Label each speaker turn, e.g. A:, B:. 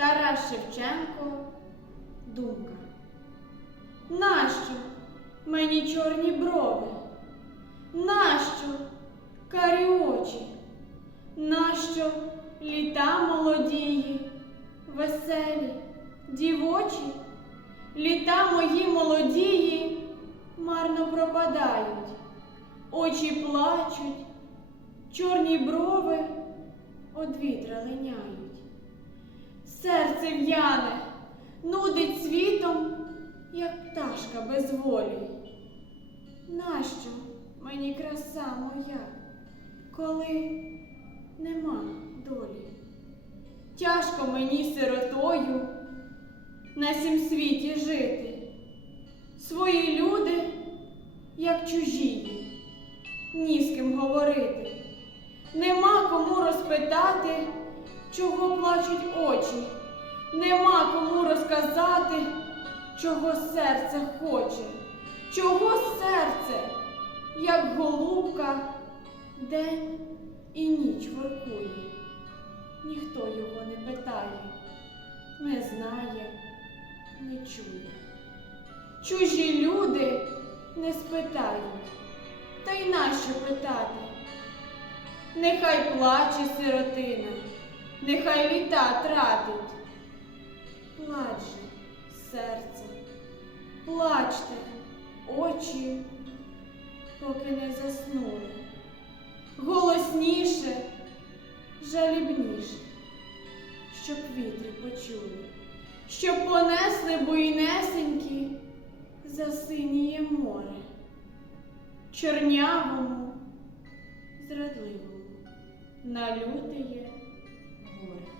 A: Тарас Шевченко Думка. Нащо мені чорні брови? Нащо карі очі? Нащо літа молодії, веселі, дівочі? Літа мої молодії марно пропадають, очі плачуть, чорні брови од вітра линяють. Серце в'яне, нудить світом, як пташка без волі. Нащо мені краса моя, коли нема долі? Тяжко мені сиротою на сім світі жити. Свої люди, як чужі, ні з ким говорити. Нема кому розпитати, чого плачуть очі. Нема кому розказати, чого серце хоче, чого серце, як голубка, день і ніч воркує. Ніхто його не питає, не знає, не чує. Чужі люди не спитають, та й нащо питати? Нехай плаче сиротина, нехай літа тратить. Плач же, серце, плачте, очі, поки не заснули. Голосніше, жалібніше, щоб вітри почули, щоб понесли буйнесенькі за синіє море, чорнявому, зрадливому, налютиє Ora.